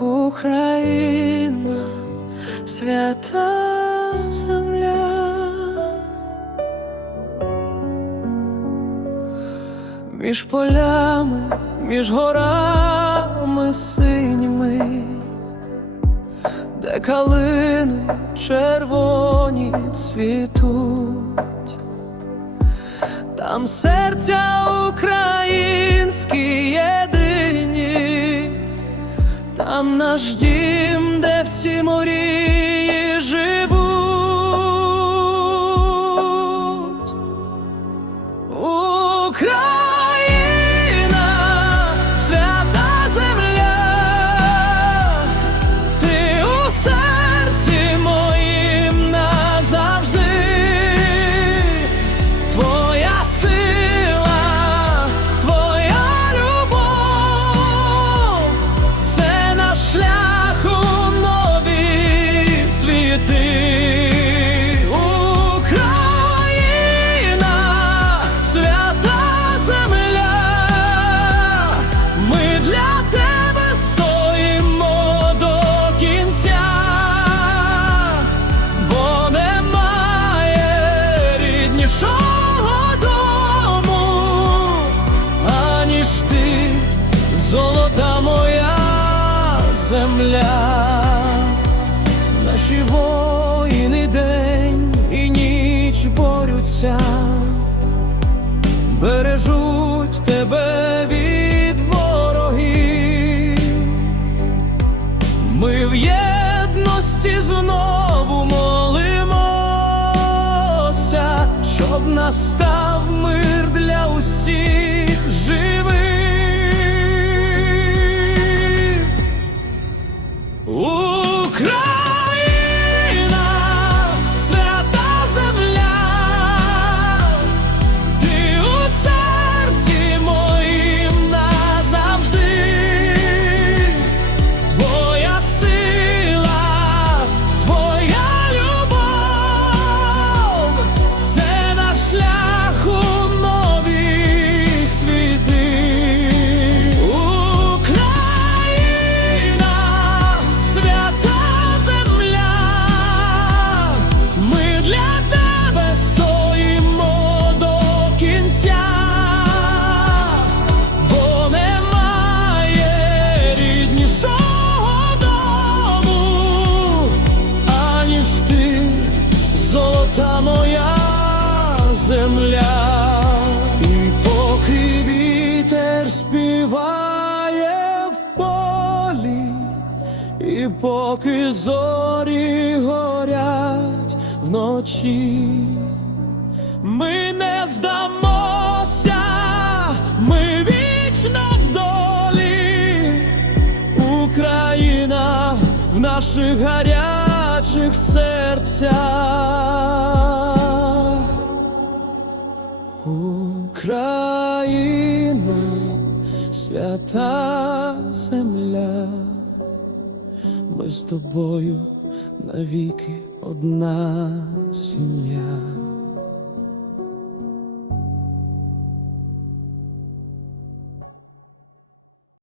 Україна, свята земля, між полями, між горами синіми, де калини червоні цвітуть, там серця українські Там наш дім, де всі морії земля, наші воїни день і ніч борються, бережуть тебе від ворогів. Ми в єдності знову молимося, щоб настав мир для усіх земля, і поки вітер співає в полі, і поки зорі горять вночі. Ми не здамося, ми вічно в долі. Україна в наших гарячих серцях. Україна, свята земля, ми з тобою навіки одна сім'я.